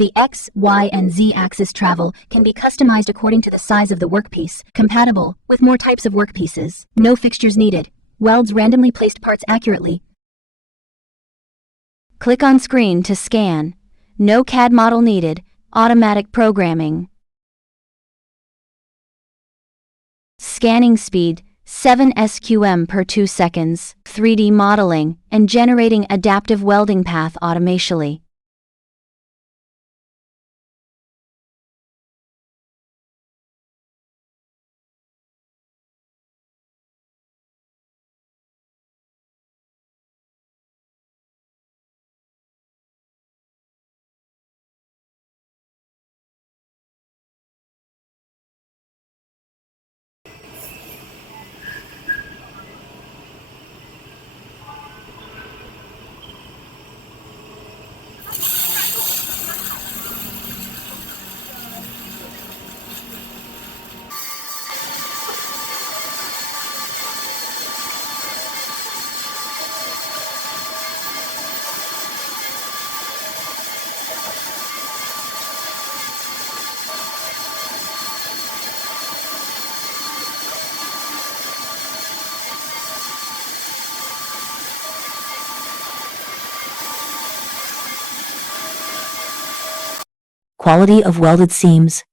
The X, Y, and Z axis travel can be customized according to the size of the workpiece, compatible with more types of workpieces. No fixtures needed. Welds randomly placed parts accurately. Click on screen to scan. No CAD model needed. Automatic programming. Scanning speed 7 SQM per 2 seconds. 3D modeling and generating adaptive welding path automatically. Quality of welded seams.